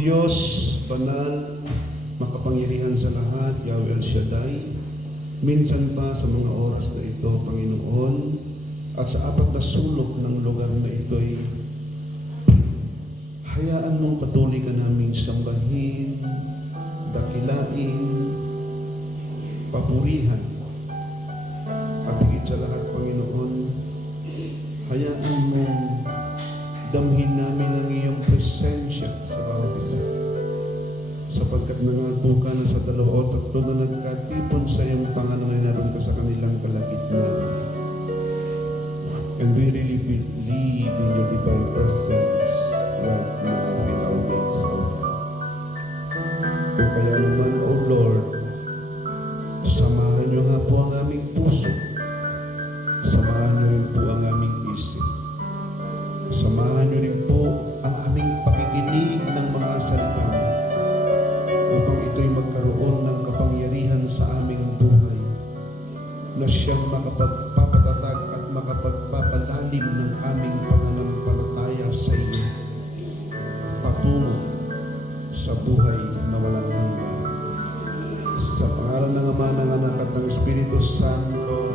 Diyos, banal, makapangyarihan sa lahat, Yahweh El Shaddai, minsan pa sa mga oras na ito, Panginoon, at sa apat na sulok ng lugar na ito'y hayaan mong patuloy ka naming sambahin, dakilain, papurihan, at higit sa lahat, Panginoon, hayaan mong damhin namin ang iyong presensya sa bawat isa. Sapagkat nangabuka na sa 2 o 3 na nagkatipon sa iyong pangalan ay naroon ka sa kanilang kalagitnaan. And we really believe in your divine presence right now in our midst. Kung kaya naman, O Lord, samahan niyo nga po ang aming puso. Samahan niyo rin po ang aming isip. Samahan niyo rin po ang aming pakikinig ng mga salita mo upang ito'y magkaroon ng kapangyarihan sa aming buhay na siyang makapagpapatatag at makapagpapalalim ng aming pananampalataya sa iyo patungo sa buhay na walang hanggan. Sa pangalan ng Ama, ng Anak at ng Espiritu Santo.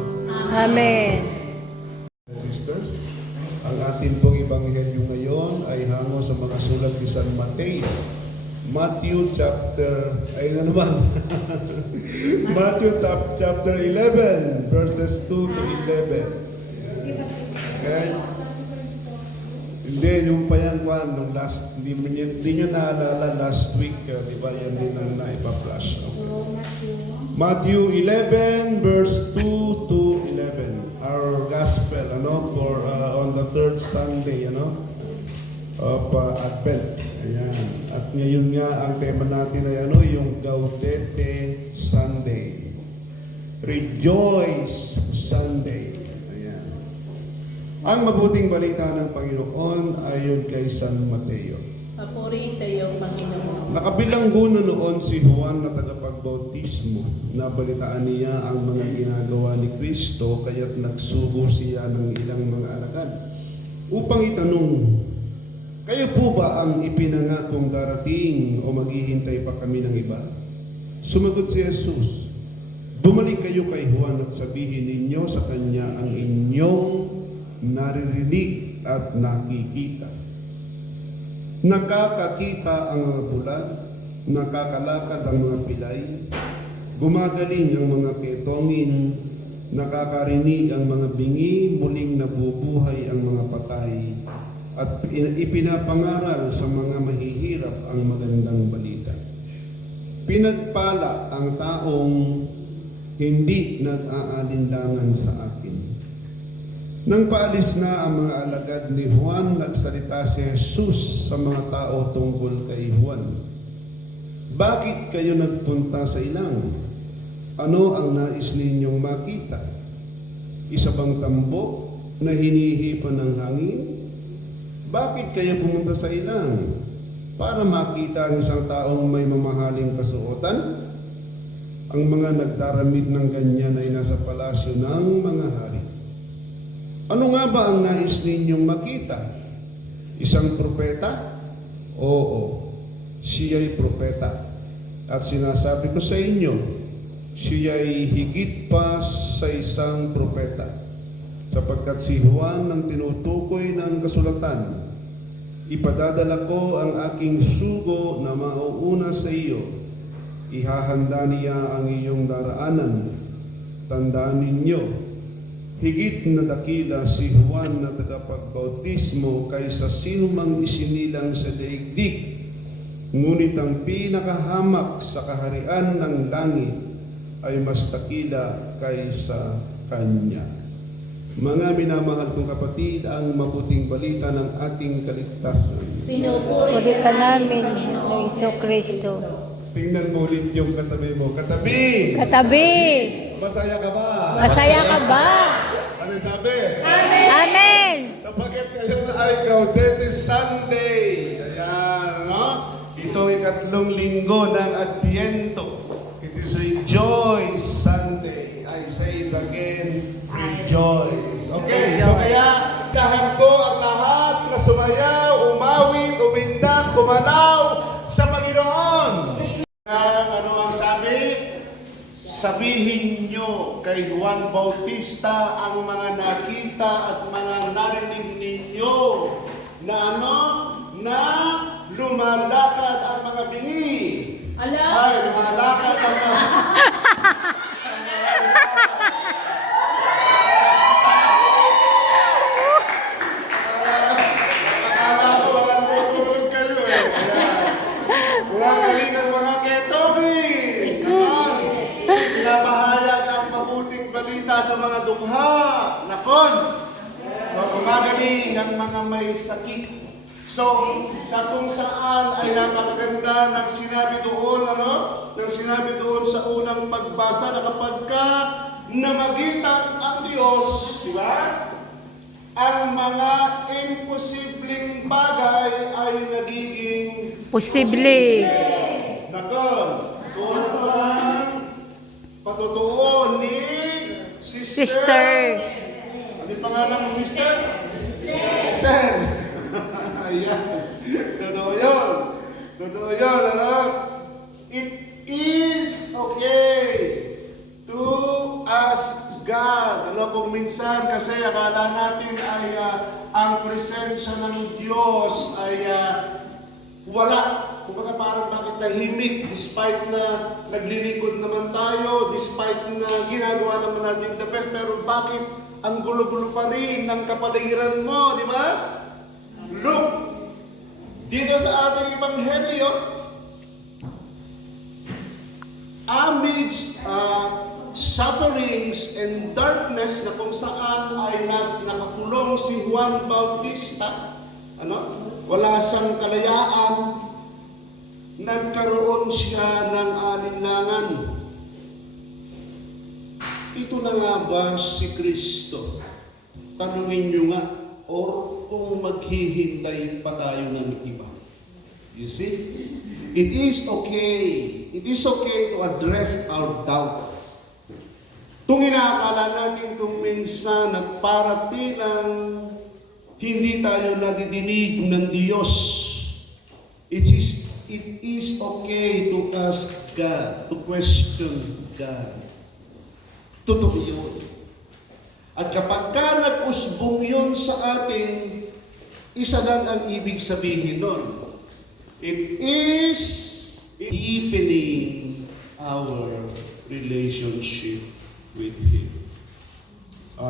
Amen. Sisters, ang atin pong ebanghelyo ngayon ay hango sa mga sulat ni San Mateo. Matthew chapter 11, verses 2 to 11. Okay? Hindi, yung payangkwan, nung last, hindi nyo naalala last week, di ba yan din ang naipa-flash. Matthew 11, verse 2 to 11. Our gospel, for on the third Sunday, of Advent. Ayan. At ngayon nga, ang tema natin ay yung Gaudete Sunday. Rejoice Sunday. Ayan. Ang mabuting balita ng Panginoon ayon kay San Mateo. Papuri sa iyo, Panginoon. Nakabilanggo na noon si Juan na tagapagbautismo. Nabalitaan niya ang mga ginagawa ni Kristo, kaya't nagsugo siya ng ilang mga alagad upang itanong, kayo po ba ang ipinangakong darating o maghihintay pa kami ng iba? Sumagot si Jesus, bumalik kayo kay Juan at sabihin ninyo sa kanya ang inyong naririnig at nakikita. Nakakakita ang mga bulag, nakakalakad ang mga pilay, gumagaling ang mga ketongin, nakakarinig ang mga bingi, muling nabubuhay ang mga patay, at ipinapangaral sa mga mahihirap ang magandang balita. Pinagpala ang taong hindi nag-aalinlangan sa akin. Nang paalis na ang mga alagad ni Juan, nagsalita si Jesus sa mga tao tungkol kay Juan. Bakit kayo nagpunta sa ilang? Ano ang nais ninyong makita? Isa bang tambok na hinihipan ng hangin? Bakit kayo pumunta sa ilang? Para makita ang isang taong may mamahaling kasuotan? Ang mga nagdaramid ng ganyan ay nasa palasyo ng mga hari. Ano nga ba ang nais ninyong makita? Isang propeta? Oo, siya'y propeta. At sinasabi ko sa inyo, siya'y higit pa sa isang propeta. Sapagkat si Juan ang tinutukoy ng kasulatan, ipadadala ko ang aking sugo na mauuna sa iyo. Ihahanda niya ang iyong daraanan. Tandaan ninyo, higit na dakila si Juan na tagapagbautismo kaysa sinumang isinilang sa daigdig. Ngunit ang pinakahamak sa kaharian ng langit ay mas dakila kaysa kanya. Mga minamahal kong kapatid, ang mabuting balita ng ating kaligtasan. Pinupuri ka namin ng Kristo. Tingnan mo ulit yung katabi mo. Katabi! Katabi! Masaya ka ba? Masaya ka ba? Ano sabi? Amen! Amen! Napagkat ngayon ay Gaudete Sunday. Ayan, Ito ay 3 linggo ng Adviento. It is Rejoice Sunday. I say it again, rejoice. Okay, so kaya kahit ko ang lahat na sumayaw, umawit, umindak, gumalaw sa sabihin nyo kay Juan Bautista ang mga nakita at mga narinig ninyo na ano? Na lumalakad ang mga bingi. Ay, lumalakad ang mga... Akala ko mga natutulog kayo eh. Mga kalingang mga ketogi. Nakon. Pinapahayag ang mabuting balita sa mga dukha. Nakon. So, gumagaling ang mga may sakit. So, sa kung saan ay napakaganda ng sinabi doon, ano? Ng sinabi doon sa unang pagbasa na kapag ka namagitan ang Diyos, di ba? Ang mga imposibleng bagay ay nagiging Posible. Nakon, tulad ng patutuo ni Sister. Ano yung pangalan mo, sister? Sen. Ayan. Totoo yun. Totoo yun, ano? It is okay to ask God. Ano, kung minsan kasi akala natin ay ang presensya ng Diyos ay wala. Kumbaga parang bakit tahimik despite na naglilingkod naman tayo, despite na ginagawa naman natin the best, pero bakit ang gulo-gulo pa rin ng kapaligiran mo, di ba? Look, dito sa ating Ebanghelyo, amidst sufferings and darkness na kung saan ay nakakulong si Juan Bautista, ano? Wala siyang kalayaan, nagkaroon siya ng alinlangan. Ito na nga ba si Kristo? Tanungin nyo nga, or kung maghihintay pa tayo ng iba. You see? It is okay. It is okay to address our doubt. Kung inaakala natin kung minsan na para tilang hindi tayo nadidinig ng Diyos, it is okay to ask God, to question God. Totoo yun. At kapag ka nag-usbong yun sa atin, isa lang ang ibig sabihin nun. It is deepening our relationship with Him.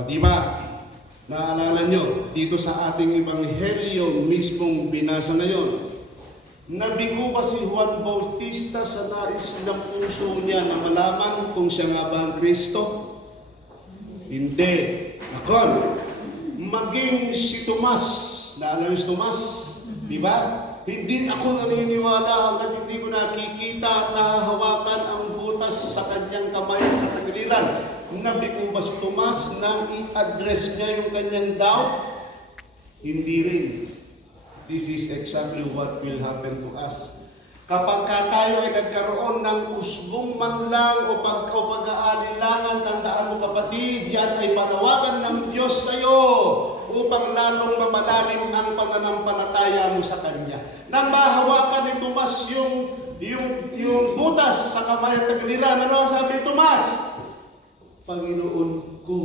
Di ba? Naalala nyo, dito sa ating Ebanghelyo mismong binasa ngayon, nabigo ba si Juan Bautista sa nais ng puso niya na malaman kung siya nga ba ang Kristo? Hindi. Nakon, maging si Tomas, naalala si Tomas, di ba? Hindi ako naniniwala hanggat hindi ko nakikita at nahahawakan ang butas sa kanyang kamay at sa tagiliran. Nabigo ba si Tomas nang i-address niya yung kanyang doubt? Hindi rin. This is exactly what will happen to us. Kapag tayo ay nagkaroon ng usbong man lang o pag-aalinlangan, tandaan mo kapatid, yan ay panawagan ng Diyos sa iyo upang lalong mapalalim ang pananampalataya mo sa Kanya. Nang mahawakan ni Tomas yung butas sa kamay at tagiliran, ano ang sabi ni Tomas? Panginoon ko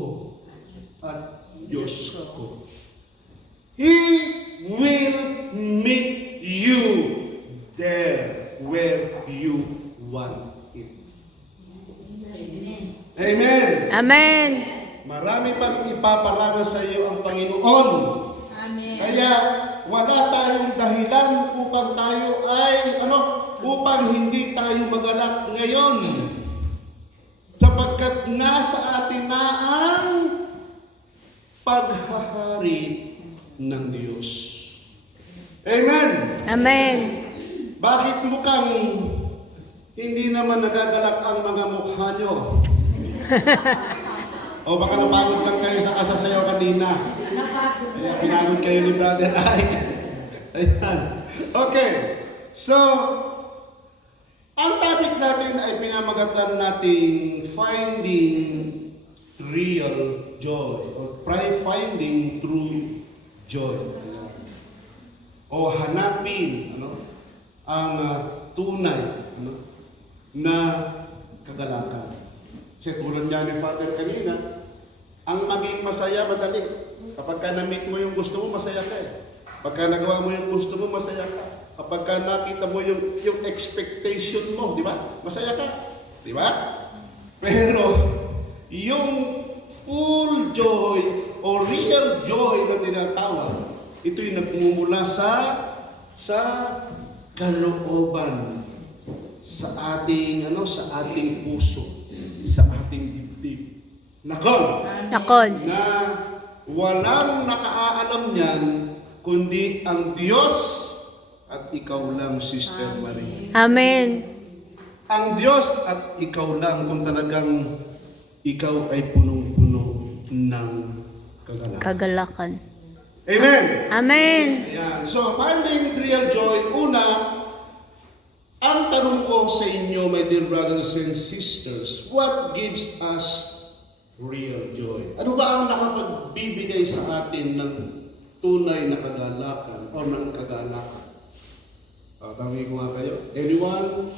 at Diyos ko. He will meet you there where you want it. Amen. Amen. Marami pang ipaparana sa iyo ang Panginoon. Amen. Kaya wala tayong dahilan upang tayo ay upang hindi tayo magalak ngayon. Sapagkat nasa atin na ang paghahari ng Diyos. Amen. Amen. Bakit mukhang hindi naman nagagalak ang mga mukha nyo? O baka napagod lang kayo sa kasasayaw kanina. Kaya pinagod kayo ni Brother Ike. Ayan. Okay. So, ang topic natin ay pinamagatan nating finding real joy or finding true joy. O hanapin ang tunay na kagalakan. Kasi tulad niya ni Father kanina, ang maging masaya madali. Kapag ka na-meet mo yung gusto mo, masaya ka eh. Pagka nagawa mo yung gusto mo, masaya ka. Kapag ka nakita mo yung expectation mo, di ba? Masaya ka. Di ba? Pero, yung full joy o real joy na tinatawag, ito'y nagmumula sa kalooban, sa ating puso, sa ating dibdib. Nakon! Nakon. Na walang nakaalam niyan, kundi ang Diyos at ikaw lang, Sister Marie. Amen. Ang Diyos at ikaw lang kung talagang ikaw ay punong-puno ng kagalakan. Kagalakan. Amen! Amen. Ayan. So, finding real joy, una, ang tanong ko sa inyo, my dear brothers and sisters, what gives us real joy? Ano ba ang nakapagbibigay sa atin ng tunay na kagalakan o ng kagalakan? Tanongin ko nga kayo. Anyone?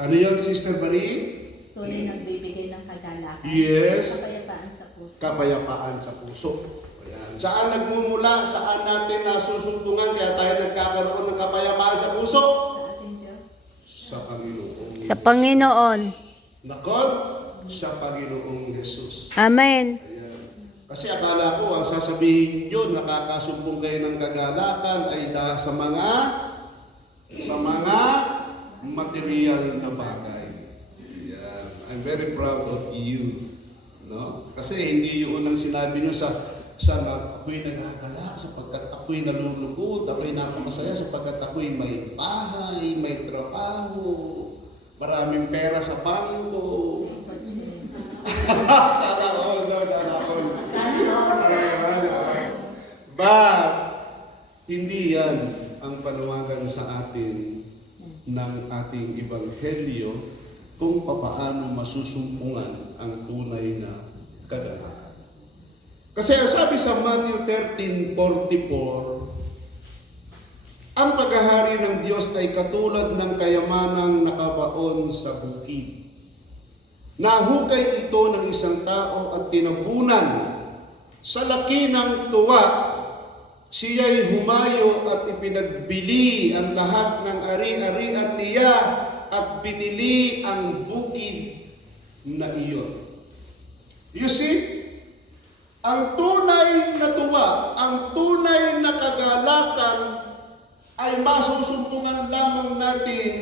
Ano yan, Sister Marie? Tunay nagbibigay ng kagalakan. Yes. Kapayapaan sa puso. Kapayapaan sa puso. Ayan. Saan nagmumula? Saan natin nasusuntungan kaya tayo nagkakaroon ng kapayapaan sa puso? Sa ating Diyos. Sa Panginoon. Sa Panginoon. Nakon? Sa Panginoong Jesus. Amen. Ayan. Kasi akala ko, ang sasabihin yun, nakakasumbong kayo ng kagalakan ay sa mga material na bagay. Ayan. I'm very proud of you. No? Kasi hindi yun ang sinabi nyo sa ako'y nagkakala sapagkat ako'y nalulugod, ako'y napamasaya sapagkat ako'y may bahay, may trabaho, maraming pera sa bangko. But, hindi yan ang panawagan sa atin ng ating ebanghelyo kung papaano masusumpungan ang tunay na kagalakan. Kasi ang sabi sa Matthew 13:44, ang paghahari ng Diyos ay katulad ng kayamanang nakabaon sa bukid. Nahukay ito ng isang tao at tinabunan. Sa laki ng tuwa, siya'y humayo at ipinagbili ang lahat ng ari-arian niya at binili ang bukid na iyon. You see, ang tunay na tuwa, ang tunay na kagalakan ay masusumpungan lamang natin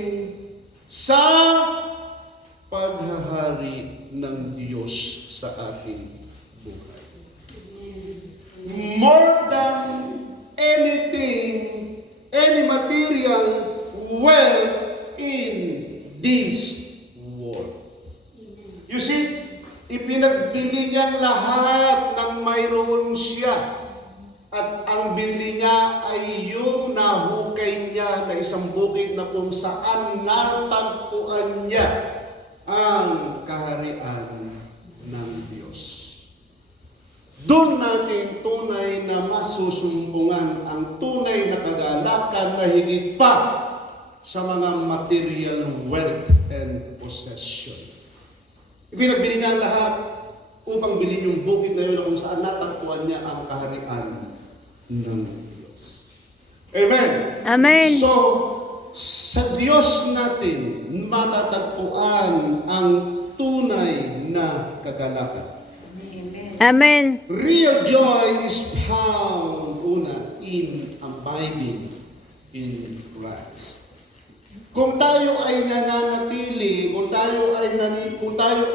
sa paghahari ng Diyos sa ating buhay. More than anything, any material wealth in this world. You see, ipinagbili niyang lahat ng mayroon siya. At ang binili niya ay yung nahukay niya na isang bukid na kung saan natagpuan niya ang kaharian ng Diyos. Doon natin tunay na masusumbungan ang tunay na kagalakan na higit pa sa mga material wealth and possession. Ipinagbili niya ang lahat upang bilhin yung bukid na yun kung saan natagpuan niya ang kaharian ng Diyos. Amen? Amen. So, sa Diyos natin matatagpuan ang tunay na kagalakan. Amen. Real joy is found, una, in abiding in Christ. Kung tayo ay nananatili, kung tayo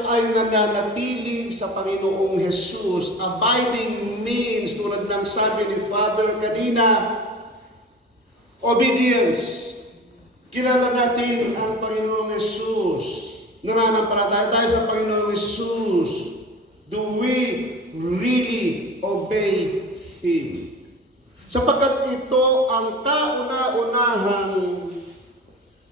ay nananatili sa Panginoong Jesus, abiding means, tulad ng sabi ni Father kanina, obedience. Kilala natin ang Panginoong Jesus. Nananampalataya tayo sa Panginoong Jesus. Do we really obey Him? Sapagkat ito ang kauna-unahang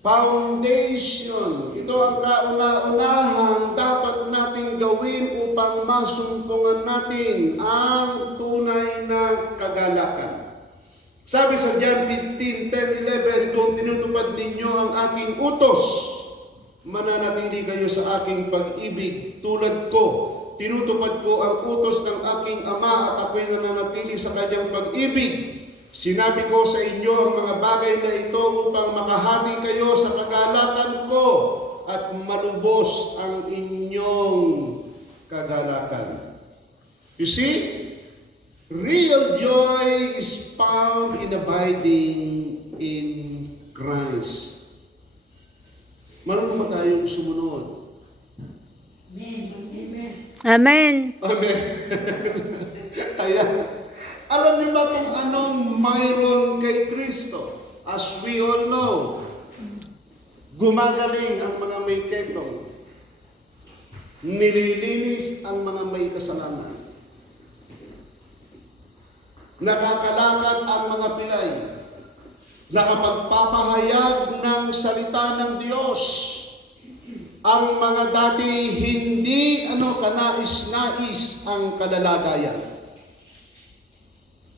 foundation. Ito ang kauna-unahang dapat nating gawin upang masumpungan natin ang tunay na kagalakan. Sabi sa John 15:10-11, kung tinutupad ninyo ang aking utos, mananatili kayo sa aking pag-ibig tulad ko. Tinutupad ko ang utos ng aking Ama at ako'y nananatili sa kanyang pag-ibig. Sinabi ko sa inyo ang mga bagay na ito upang makahati kayo sa kagalakan ko at malubos ang inyong kagalakan. You see, real joy is found in abiding in Christ. Marunong ba tayong sumunod? Amen. Amen. Kaya, alam niyo ba kung anong mayroon kay Kristo? As we all know, gumagaling ang mga may ketong, nililinis ang mga may kasalanan, nakakalakad ang mga pilay, nakapagpapahayag ng salita ng Diyos, ang mga dati hindi kanais-nais ang kalalagayan.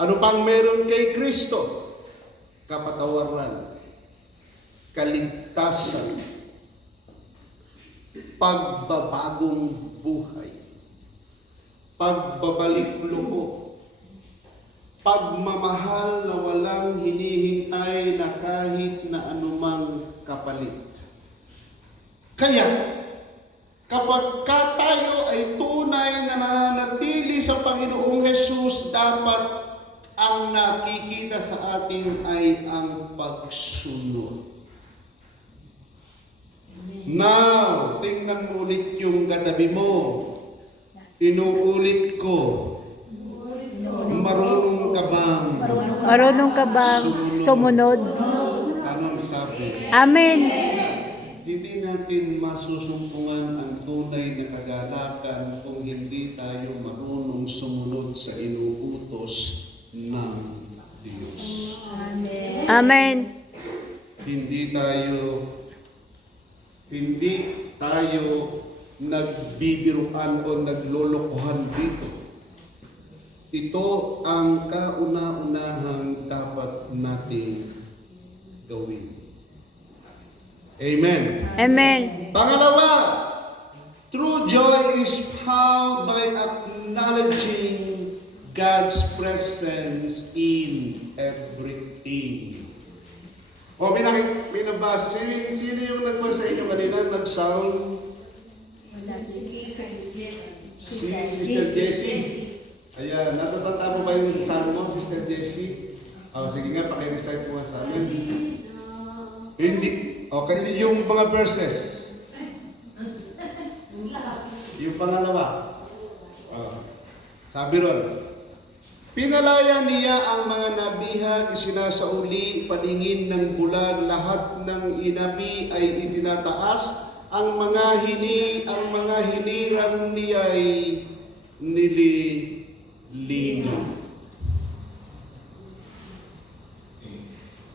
Ano pang meron kay Kristo? Kapatawaran, kaligtasan, pagbabagong buhay, pagbabalik loob, pagmamahal na walang hinihintay na kahit na anumang kapalit. Kaya, kapag tayo ay tunay na nananatili sa Panginoong Hesus, dapat ang nakikita sa atin ay ang pagsunod. Now, tingnan mo ulit yung katabi mo. Inuulit ko. Marunong ka bang Marunong ka bang sumunod? Anong sabi? Amen. Hindi natin masusumpungan ang tunay na kagalakan kung hindi tayo marunong sumunod sa inuutos ng Diyos. Amen. Hindi tayo nagbibiruan o naglolokohan dito. Ito ang kauna-unahang dapat nating gawin. Amen. Amen. Pangalawa, true joy is found by acknowledging God's presence in everything. O, may nabasa. Sino yung nagbasa sa inyo kanina? Nag-sound? Si Sister Jessie. Ayan, natatanda mo ba yung sound mo, Sister Jessie? Sige nga, pakirecite mo nga sa amin. Hindi. Okay, yung mga verses. Yung pangalawa. Sabi ron, pinalaya niya ang mga nabihag, isinasauli, paningin ng bulag, lahat ng inabi ay itinataas, ang mga hinirang niya'y nililinaw.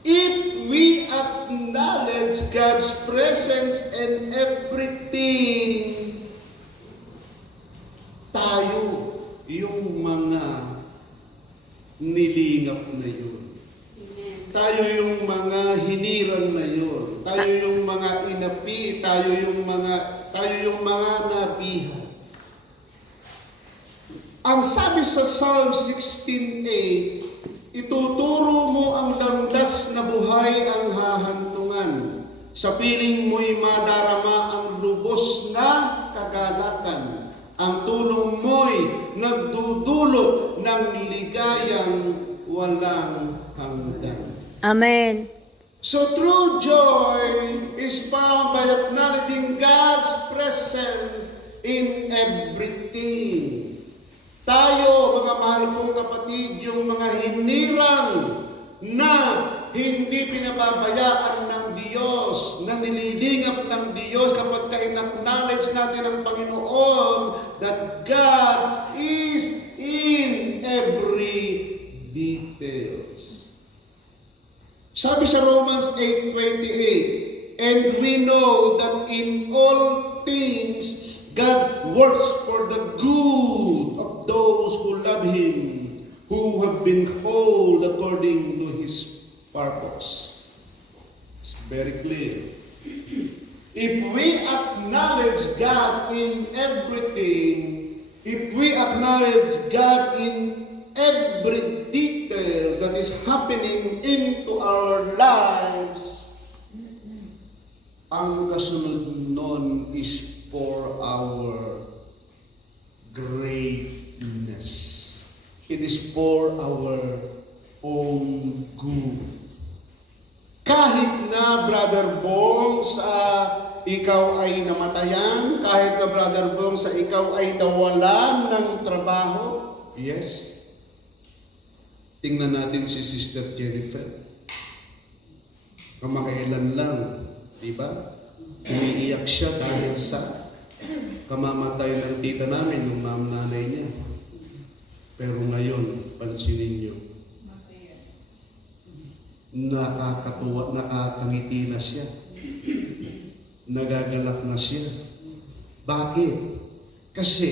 If we acknowledge God's presence in everything, tayo yung mga nilingap na yun. Tayo yung mga hinirang na yun. Tayo yung mga inapi, tayo yung mga nabihan. Ang sabi sa Psalm 16:8, ituturo mo ang landas na buhay ang hahantungan. Sa piling mo'y madarama ang lubos na kagalakan. Ang tulong mo'y nagdudulot ng ligayang walang hanggan. Amen. So true joy is found by acknowledging God's presence in everything. Tayo, mga mahal kong kapatid, yung mga hinirang na hindi pinababayaan ng Diyos, na nililingap ng Diyos kapag ka-acknowledge natin ang Panginoon that God is in every details. Sabi sa Romans 8:28, and we know that in all things God works for the good of those who love Him, who have been called according to His purpose. It's very clear. If we acknowledge God in everything, if we acknowledge God in every details that is happening into our lives, ang kasunod nun is for our greatness. It is for our own good. Kahit na, Brother Bong, sa ikaw ay namatayan, kahit na, Brother Bong, sa ikaw ay nawalan ng trabaho, yes. Tingnan natin si Sister Jennifer. Kamakailan lang, di ba? Umiiyak siya dahil sa kamamatay ng tita namin, ng nanay niya. Pero ngayon, pansinin niyo, nakakatuwa, nakakangiti na siya. Nagagalak na siya. Bakit? Kasi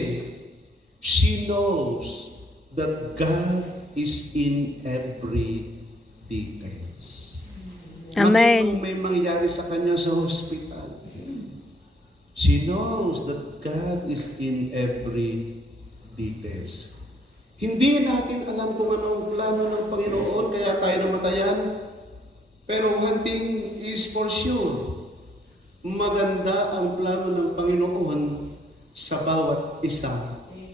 she knows that God is in every details. Amen. Bakit kung may mangyari sa kanya sa hospital? She knows that God is in every details. Hindi natin alam kung anong plano ng Panginoon kaya tayo namatayan. Pero one thing is for sure, maganda ang plano ng Panginoon sa bawat isa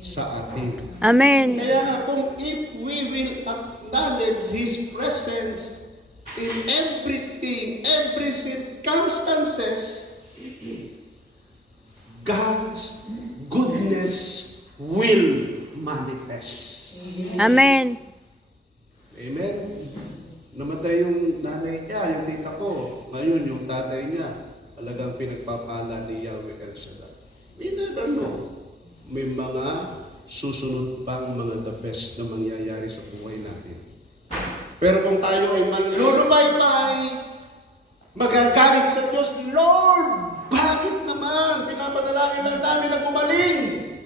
sa atin. Amen. Kaya kung if we will acknowledge His presence in everything, every circumstances, God's goodness will manifest. Amen. Amen. Namatay yung nanay niya, yung tita ko. Ngayon, yung tatay niya, talagang pinagpapala ni Yahweh El Shaddai. We never know. May mga susunod pang mga the best na mangyayari sa buhay natin. Pero kung tayo ay manlulumaymay, magagalit sa Diyos, Lord, bakit naman? Pinapadalangin lang namin na gumaling.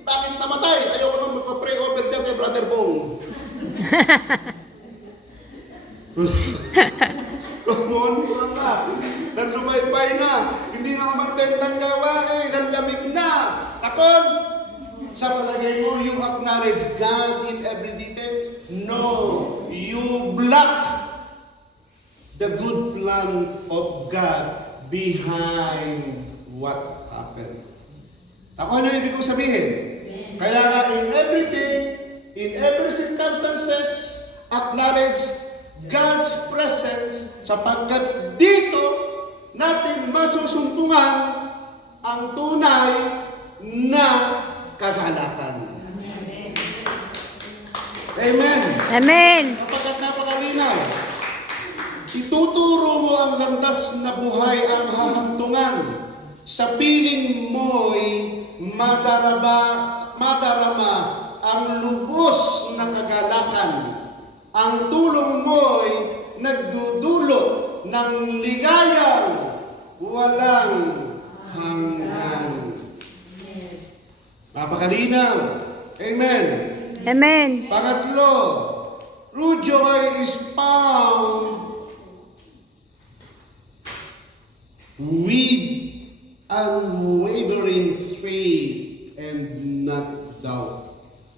Bakit namatay? Ayaw ko naman magpa-pray over dyan kay Brother Bong. Come on, kurang na. Nanlumaybay na. Hindi na matendang gawain. Nanlamig na. Takon! Sa palagay mo, you acknowledge God in every details? No. You block the good plan of God behind what happened. Ako ano ibig kong sabihin? Kaya nga in everything, in every circumstances, acknowledge God's presence sapagkat dito natin masusumpungan ang tunay na kagalakan. Amen. Amen. Kapagkat napakalinaw, ituturo mo ang landas na buhay ang hahantungan. Sa piling mo'y madarama ang lubos na kagalakan. Ang tulong mo'y nagdudulot ng ligayang walang hanggan. Napakalinaw. Amen. Amen. Pangatlo, true joy is found with unwavering faith and not doubt.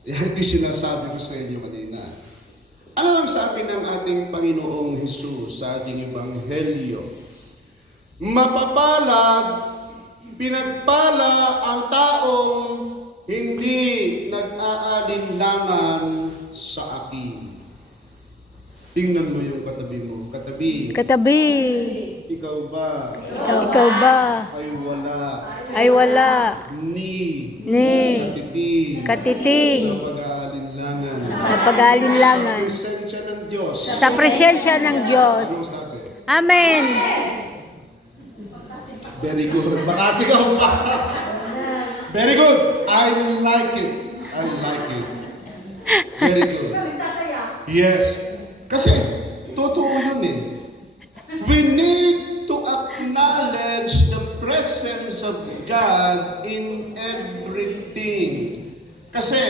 Yan yung sinasabi ko sa inyo kanina. Ano ang sabi ng ating Panginoong Hesus sa ating Ebanghelyo? Mapapalad, pinagpala ang taong hindi nag-aalinlangan sa akin. Tingnan mo yung katabi mo. Katabi. Katabi. Ikaw ba Ikaw ba ay wala ay wala ni ni katiting katiting na pag-aalinlangan na pag-aalinlangan sa presensya ng Diyos? sa presensya ng Diyos? Ano sabi? Amen. Very good. Makasi ka pa. Very good. I like it. I like it. Very good. Yes. Kasi, totoo yun eh. We need to acknowledge the presence of God in everything. Kasi,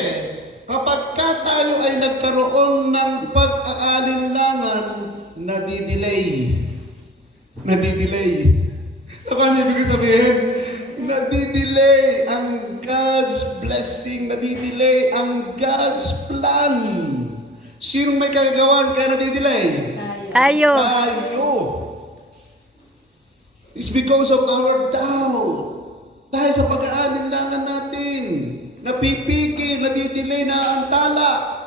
kapag ka tayo ay nagkaroon ng pag-aalinlangan, nadidelay. Ako ano ibig sabihin? Nadidelay ang God's blessing, nadidelay ang God's plan. Sinong may kagagawan kaya nadidelay? Tayo. Tayo. It's because of our doubt. Dahil sa pag-aalinlangan natin, napipikil, nadidelay, naantala.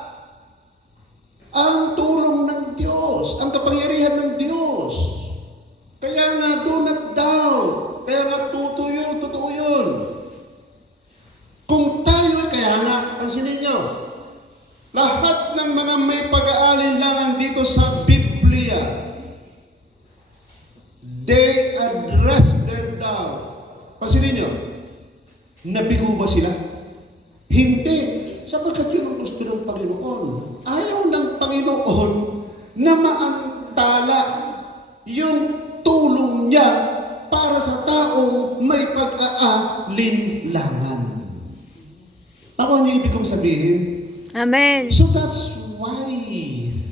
Ang tulong ng Diyos, ang kapangyarihan ng Diyos. Kaya nga, do not doubt. Kaya nga, totoo yun. Kung tayo, kaya nga, pansinin nyo, lahat ng mga may pag-aalinlangan dito sa Biblia, they address their doubt. Pansinin nyo, nabigo ba sila? Hindi. Sapagkat yun ang gusto ng Panginoon. Ayaw ng Panginoon na maantala yung tulong niya para sa tao may pag-aalinlangan. Ako niyo ibig kong sabihin? Amen. So that's why,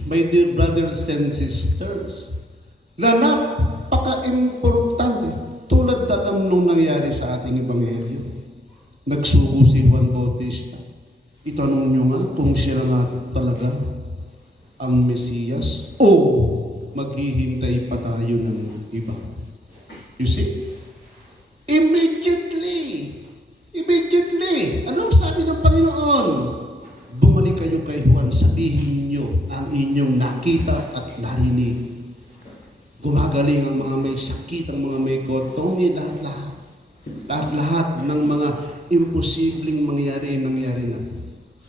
my dear brothers and sisters, na napaka-importante, tulad na lang nung nangyari sa ating Ebanghelyo. Nagsugo si Juan Bautista. Itanong nyo nga kung siya nga talaga ang Mesiyas o maghihintay pa tayo ng iba. You see? Immediately, anong sabi ng Panginoon? Bumalik kayo kay Juan, sabihin nyo ang inyong nakita at narinig. Gumagaling ang mga may sakit, ang mga may kotomi, lahat ng mga imposibleng nangyari na.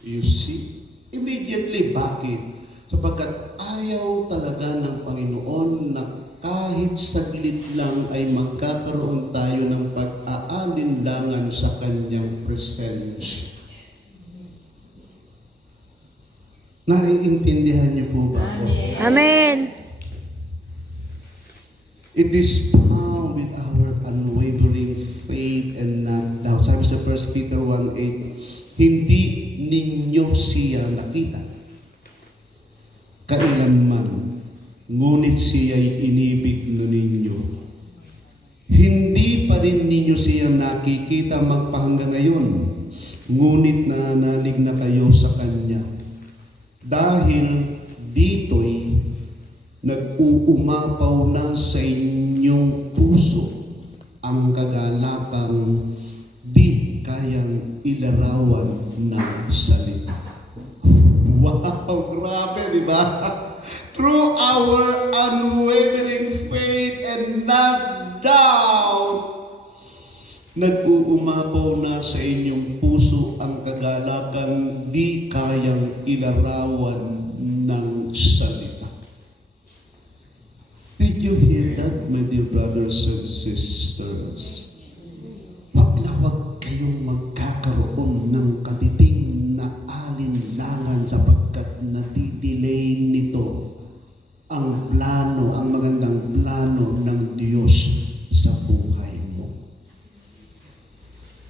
You see? Immediately, bakit? Sapagkat ayaw talaga ng Panginoon na kahit saglit lang ay magkakaroon tayo ng pag-aalinlangan sa Kanyang presensya. Naiintindihan niyo po ba ako? Amen. It is found with our unwavering faith and not doubt. Sabi sa 1 Peter 1:8, hindi ninyo siya nakita kailanman, ngunit siya'y inibig na ninyo. Hindi pa rin ninyo siya nakikita magpahanggang ngayon, ngunit nananalig na kayo sa Kanya. Dahil dito'y nag-uumapaw na sa inyong puso ang kagalakang di kayang ilarawan na salita. Wow, grabe, di ba? Through our unwavering faith and not doubt, nag-uumapaw na sa inyong puso ang kagalakang di kayang ilarawan ng salita. Did you hear that, my dear brothers and sisters? Wag na wag kayong magkakaroon ng katiting na alinlangan sapagkat nadidelay nito ang plano, ang magandang plano ng Diyos sa buhay mo.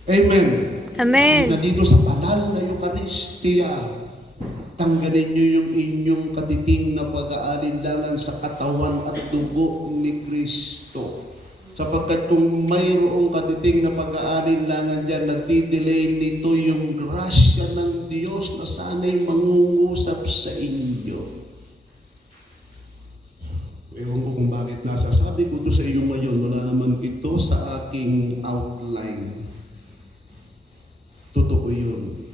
Amen. Amen. Na dito sa banal na Eucharistia, tanggalin niyo yung inyong katiting na pag-aalinlangan sa katawan at dugo ni Kristo. Sapagkat kung mayroong katiting na pag-aalinlangan dyan, nagdidelay nito yung grasya ng Diyos na sana'y mangungusap sa inyo. Ewan ko kung bakit nasasabi ko ito sa inyo ngayon. Wala naman ito sa aking outline. Totoo yun.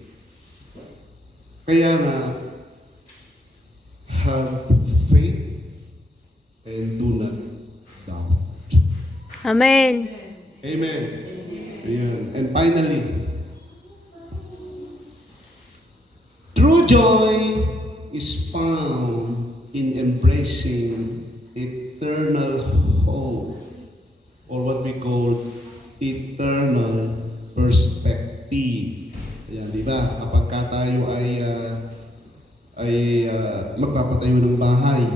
Kaya nga, have faith and do not doubt. Amen. Amen. Ayan. And finally, true joy is found in embracing eternal hope, or what we call eternal perspective. Ayan, di ba? Kapag tayo ay magpapatayo ng bahay,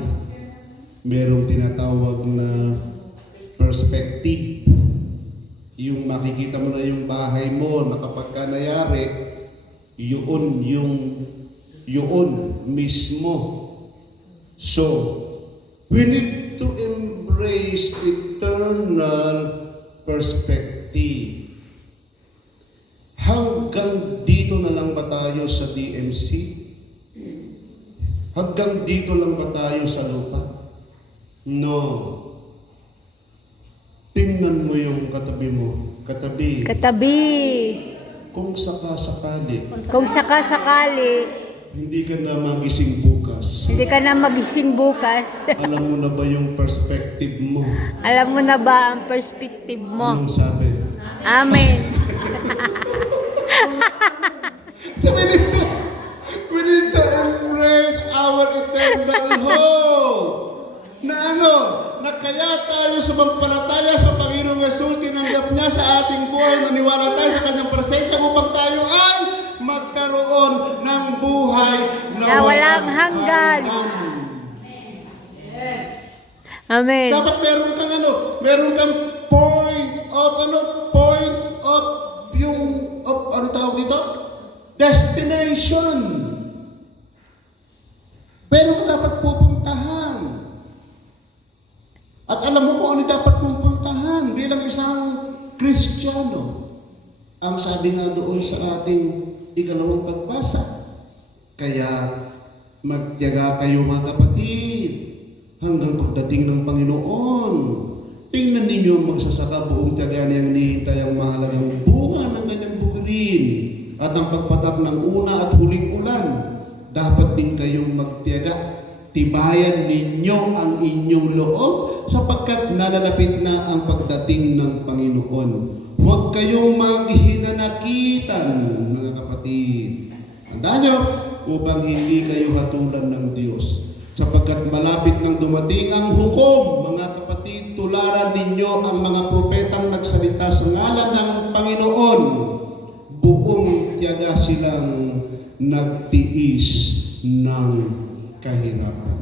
merong tinatawag na perspective. Yung makikita mo na yung bahay mo na kapag ka nangyari, yun mismo. So, we need to embrace eternal perspective. Hanggang dito na lang ba tayo sa DMC? Hanggang dito lang ba tayo sa lupa? No. Tingnan mo yung katabi mo. Katabi. Katabi. Kung sakasakali, Kung sakasakali, hindi ka na magising bukas. hindi ka na magising bukas. Alam mo na ba yung perspective mo? Alam mo na ba ang perspective mo? Anong sabi? Amen. So we need to embrace our eternal hope. Na ano? Na kaya tayo sumampalataya sa Panginoong Yesus, tinanggap niya sa ating buhay, naniwala tayo sa kanyang presensya upang tayo ay magkaroon ng buhay Na walang hanggan. Amen. Dapat meron kang point of ano tawag dito? Destination. Meron ka dapat pupuntahan. At alam mo kung ano dapat mong puntahan bilang isang Kristiyano. Ang sabi nga doon sa ating ikalawang pagbasa, kaya magtiyaga kayo mga kapatid hanggang pagdating ng Panginoon. Tingnan ninyo ang magsasaka buong tiyaga niyang nihintay ang mahalagang bunga ng kanyang bukirin at ang pagpatak ng una at huling ulan. Dapat din kayong magtiyaga. Tibayan ninyo ang inyong loob sapagkat nalalapit na ang pagdating ng Panginoon. Huwag kayong maghinanakitan, mga kapatid. Tandaan nyo, upang hindi kayo hatulan ng Diyos. Sapagkat malapit nang dumating ang hukom, mga kapatid, tularan ninyo ang mga propetang nagsalita sa ngalan ng Panginoon. Buong tiyaga silang nagtiis ng kahirapan.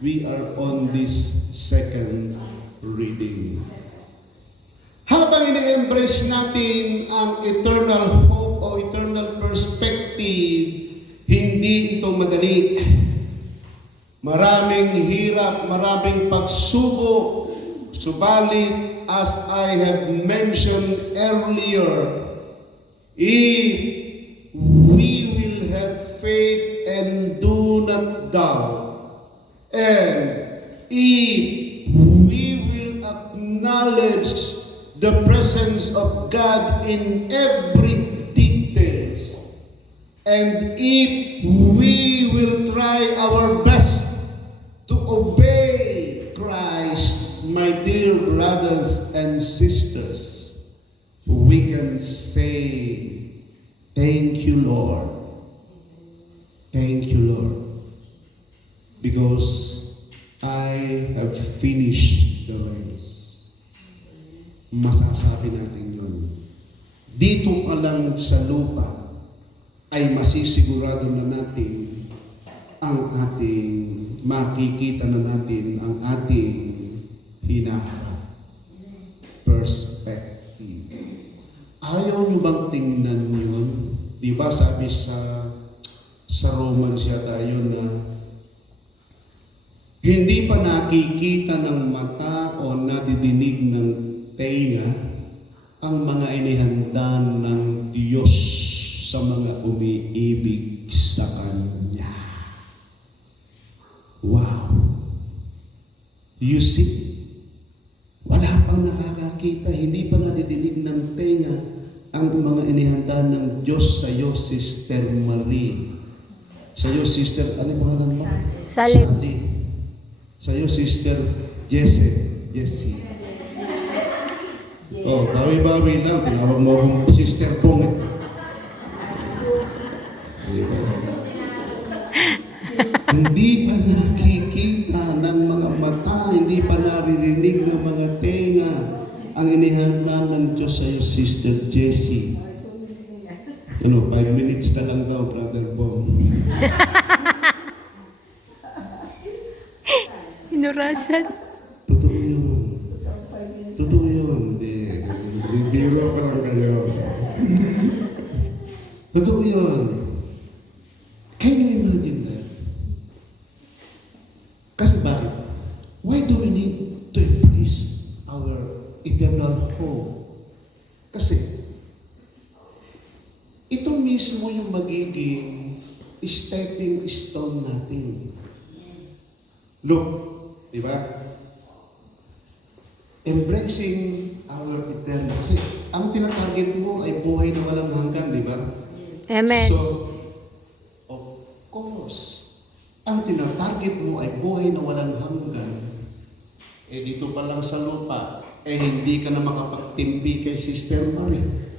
We are on this second reading. Habang ini-embrace natin ang eternal hope o eternal perspective, hindi ito madali. Maraming hirap, maraming pagsubok. Subalit, as I have mentioned earlier, if we will have faith and do not doubt, and if we will acknowledge the presence of God in every details, and if we will try our best to obey Christ, my dear brothers and sisters, we can say, thank you, Lord. Thank you, Lord. Because I have finished the race. Masasabi natin yun. Dito pa lang sa lupa ay masisigurado na natin ang ating, makikita na natin ang ating hinaharap. Perspective. Ayaw nyo bang tingnan yun? Di ba sabi sa Romans yata yun na hindi pa nakikita ng mata o nadidinig ng tenga ang mga inihanda ng Diyos sa mga umiibig sa Kanya. Wow! You see? Wala pang nakakakita, hindi pa nadidinig ng tenga ang mga inihanda ng Diyos sa iyo, Sister Marie. Sa iyo, Sister, ano pangalan mo? Salim. Sa iyo, Sister Jessie. Oh, bawi-bawi lang. Tinawag mo akong Sister Pong. Hindi pa nakikita ng mga mata, hindi pa naririnig ng mga tenga ang inihanda ng Diyos sa iyo, Sister Jessie. 5 minutes na lang daw, Brother Bong. Inurasan. Totoo yun. Totoo yun. Hindi. Biro ka lang kayo. Totoo yun. Can you imagine that? Kasi bakit? mismo yung magiging stepping stone natin. Look, di ba? Embracing our eternal. Kasi ang tinatarget mo ay buhay na walang hanggan, di ba? Amen. So, of course, ang tinatarget mo ay buhay na walang hanggan. Eh dito pa lang sa lupa, eh hindi ka na makapagtimpi kay Sister Marie.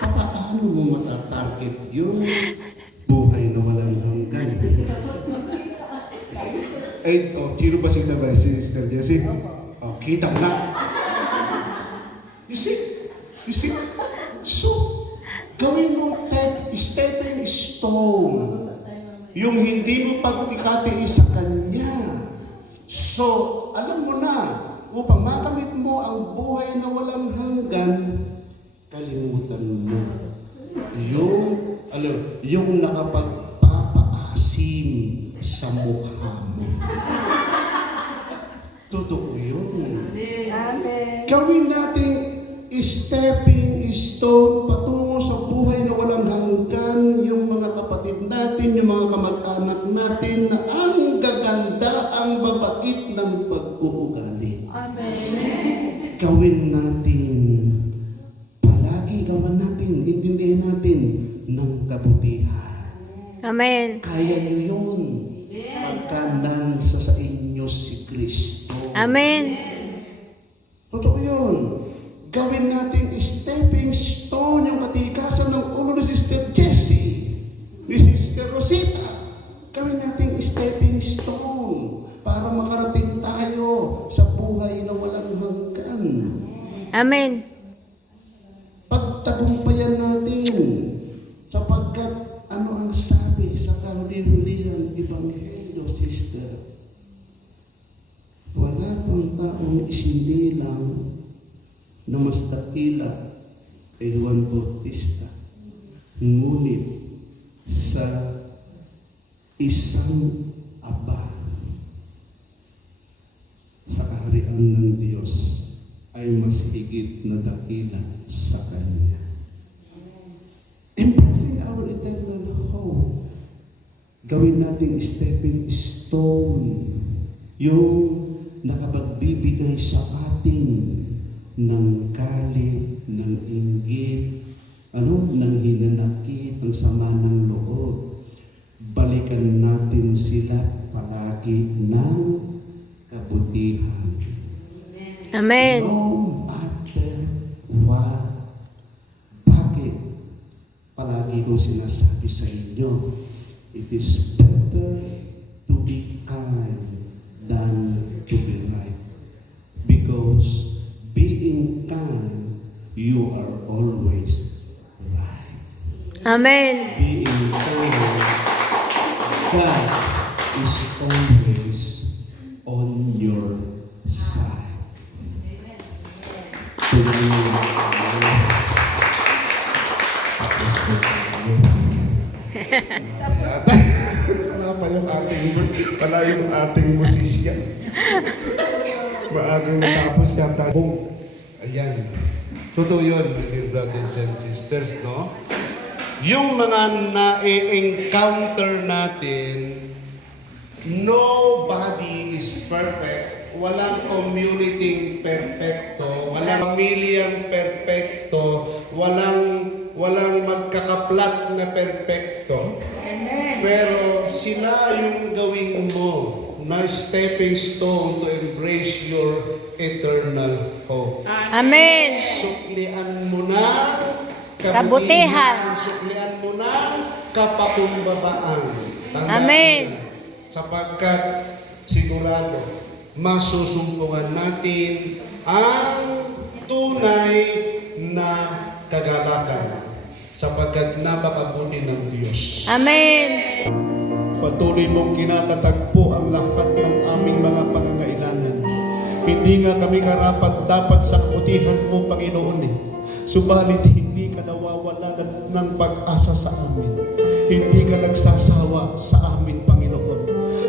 Paano mo matatarget yung buhay na walang hanggan? Eh, sino ba Sister Marie? Sister Jessie? Oh, kita mo na. You see? So, gawin mo stepping stone. Yung hindi mo pagtikatiis sa Kanya. So, alam mo na, upang makamit mo ang buhay na walang hanggan, kalimutan mo yung nakapagpapaasim sa mukha mo. Totoo yun. Amen. Gawin natin stepping stone patungo sa buhay na walang hanggan, yung mga kapatid natin, yung mga kamag-anak natin na ang gaganda, ang babait ng pag-uugali. Amen. Gawin natin, palagi gawan natin, intindihin natin ng kabutihan. Amen. Kaya nyo yun pagka nansa sa inyo si Kristo. Amen. Totoo yun. Gawin natin stepping stone yung katikasan ng ulo ni Sister Jessie, ni Sister Rosita. Gawin natin stepping stone para makarating tayo sa buhay na walang hanggan. Amen. Pagtagumpayan natin sapagkat ano ang sabi sa kahuli-hulihang Ebanghelyo, Sister? Wala pang taong isinilang na mas dakila kay Juan Bautista. Ngunit sa isang Aba sa kaharian ng Diyos ay mas higit na dakila sa Kanya. Embracing our eternal hope. Gawin nating stepping stone yung nakapagbibigay sa atin ng galit, ng inggit, ng hinanakit, ang sama ng loob. Balikan natin sila palagi ng kabutihan. Amen. No matter what. Bakit? Palagi kong sinasabi sa inyo, it is better to be kind than to be right. Because being kind, you are always right. Amen. Being kind, God is always on your side. Wala yung ating musisya. Maagang matapos yata. Ayan. Totoo yun, my dear brothers and sisters, no? Yung mga na-encounter natin, nobody is perfect. Walang community perfecto, walang pamilyang perfecto, walang magkakaplat na perfecto. Pero sila yung gawin mo na stepping stone to embrace your eternal hope. Amen. Suklian mo na Kabutihan. Suklian mo na kapakumbabaan. Tandaan Amen. mo yan. Sapagkat sigurado, masusumpungan natin ang tunay na kagalakan. Sapagkat napakabuti ng Diyos. Amen. Patuloy mong kinakatagpo ang lahat ng aming mga pangangailangan. Hindi nga kami karapat dapat sa kabutihan mo, Panginoon. Subalit hindi ka nawawala ng pag-asa sa amin. Hindi ka nagsasawa sa amin, Panginoon.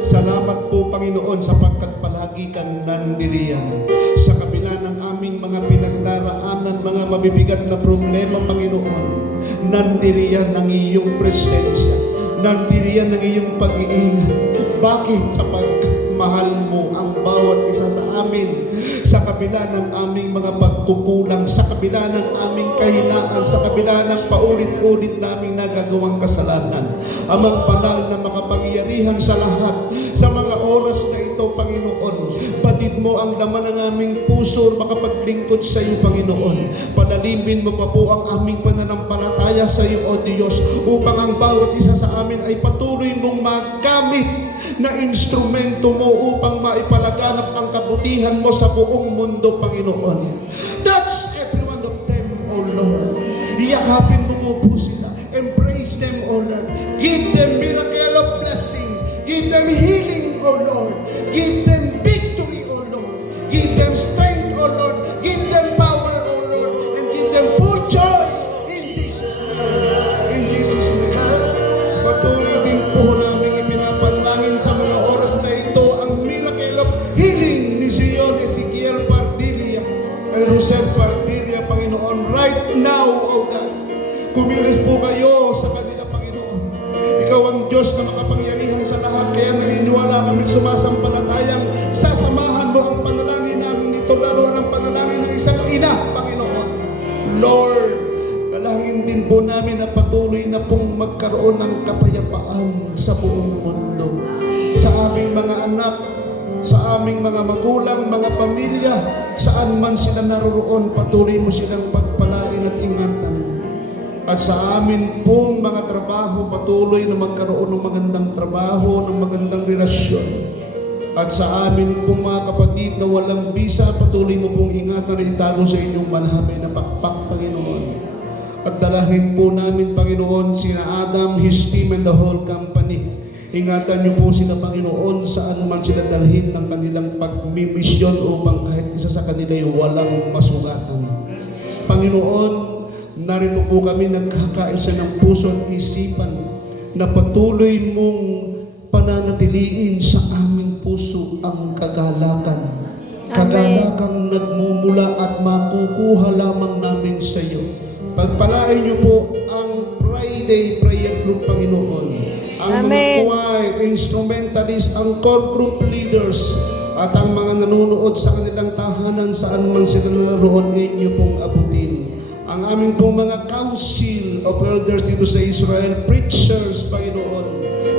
Salamat po, Panginoon, sapagkat palagi kang nandiriyan. Sa kabila ng aming mga pinagdaraanan, mga mabibigat na problema, Panginoon, nandiriyan ang iyong presensya, nandiriyan ang iyong pag-iingat. Bakit? Sa pagmahal mo ang bawat isa sa amin, sa kabila ng aming mga pagkukulang, sa kabila ng aming kahinaan, sa kabila ng paulit-ulit naming nagagawang kasalanan. Amang banal na makapangyarihan sa lahat, sa mga oras na ito, Panginoon, batid mo ang laman ng aming puso makapaglingkod sa iyo, Panginoon. Palalimin mo pa po ang aming pananampalataya sa iyo, O Diyos, upang ang bawat isa sa amin ay patuloy mong magamit na instrumento mo upang maipalaganap ang kabutihan mo sa buong mundo, Panginoon. Touch every one of them, O Lord. Iyakapin mo po sila. Embrace them, O Lord. Give them miracle of blessings. Give them healing, O Lord. Give them victory, O Lord. Give them strength, O Lord. Give them power, O Lord. And give them full joy in Jesus' name. In Jesus' name. Patuloy din po namin ipinapanalangin sa mga oras na ito ang miracle of healing ni Zion Ezekiel Pardilia and Rosel Pardilia, Panginoon. Right now, O God, kumilos po kayo sa kanila, Panginoon. Ikaw ang Diyos na makapangyarihan sa lahat, kaya naniniwala kami sumasampalatayang sasamahan mo ang panalangin namin nito, lalo ang panalangin ng isang ina, Panginoon. Lord, dalangin din po namin na patuloy na pong magkaroon ng kapayapaan sa buong mundo. Sa aming mga anak, sa aming mga magulang, mga pamilya, saan man sila naroroon, patuloy mo silang pagpalain at ingatan. At sa amin pong mga trabaho, patuloy na magkaroon ng magandang trabaho, ng magandang relasyon. At sa amin pong mga kapatid na walang bisa, patuloy mo pong ingatan na itago sa inyong malhamay na pakpak, Panginoon. At dalahin po namin, Panginoon, sina Adam, his team, and the whole company. Ingatan niyo po sila, Panginoon, saan man sila dalhin ng kanilang pagmimisyon upang kahit isa sa kanila ay walang masugatan. Panginoon, narito po kami nagkakaisa ng puso at isipan na patuloy mong pananatiliin sa aming puso ang kagalakan. Kagalakang nagmumula at makukuha lamang namin sa iyo. Pagpalain niyo po ang Friday Prayer Group, Panginoon. Ang mga choir, instrumentalist, ang core group leaders, at ang mga nanonood sa kanilang tahanan, saan man sila naroon, inyo pong abutin. Ang aming pong mga council of elders dito sa Israel, preachers, Panginoon,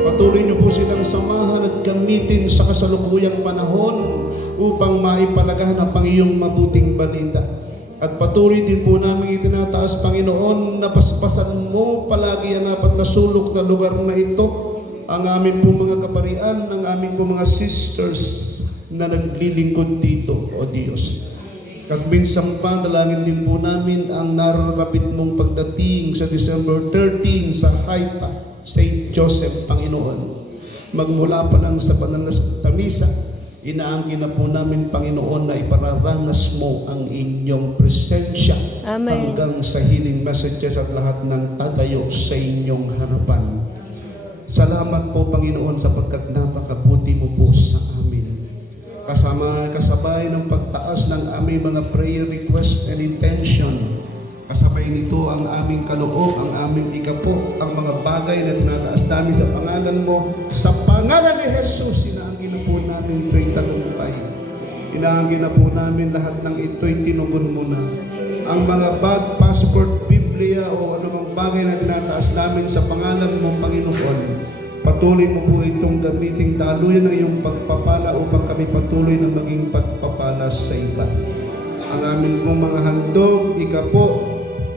patuloy niyo po silang samahan at gamitin sa kasalukuyang panahon upang maipalaganap ang iyong mabuting balita. At patuloy din po namin itinataas, Panginoon, na paspasan mo palagi ang apat na sulok na lugar na ito, ang aming pong mga kaparian, ang aming pong mga sisters na naglilingkod dito, O Diyos. At minsan pa, dalangin din po namin ang nararapit mong pagdating sa December 13 sa Haifa, St. Joseph, Panginoon. Magmula pa lang sa banal na misa, inaangkin na po namin, Panginoon, na ipararanas mo ang inyong presensya. Amen. Hanggang sa healing messages at lahat ng tatayo sa inyong harapan. Salamat po, Panginoon, sapagkat napakabuti mo po sa amin. Kasabay ng pagtaas ng aming mga prayer request and intention, kasabay nito ang aming kaloob, ang aming ikapo, ang mga bagay na tinataas namin sa pangalan mo. Sa pangalan ni Jesus, inaangkin na po namin ito'y tagumpay. Inaangkin na po namin lahat ng ito'y tinugon mo na. Ang mga bag, passport, Biblia o anumang bagay na tinataas namin sa pangalan mo, Panginoon, patuloy mo po itong gamiting daluyan ng iyong pagpapala upang kami patuloy na maging pagpapala sa iba. Ang amin pong mga handog, ikapo,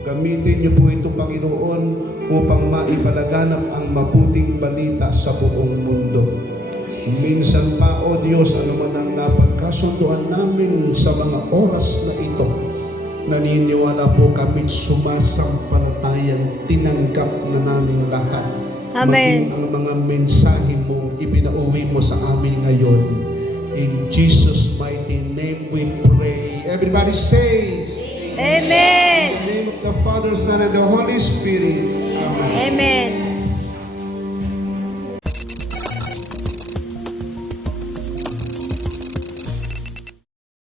gamitin niyo po ito, Panginoon, upang maipalaganap ang mabuting balita sa buong mundo. Minsan pa, O Diyos, ano man ang napagkasunduan namin sa mga oras na ito, naniniwala po kami sumasampalatayang tinanggap na namin lahat. Amen. Maging ang mga mensahe mo, ipinauwi mo sa amin ngayon. In Jesus' mighty name we pray. Everybody says, Amen. in the name of the Father, Son, and the Holy Spirit. Amen. Amen.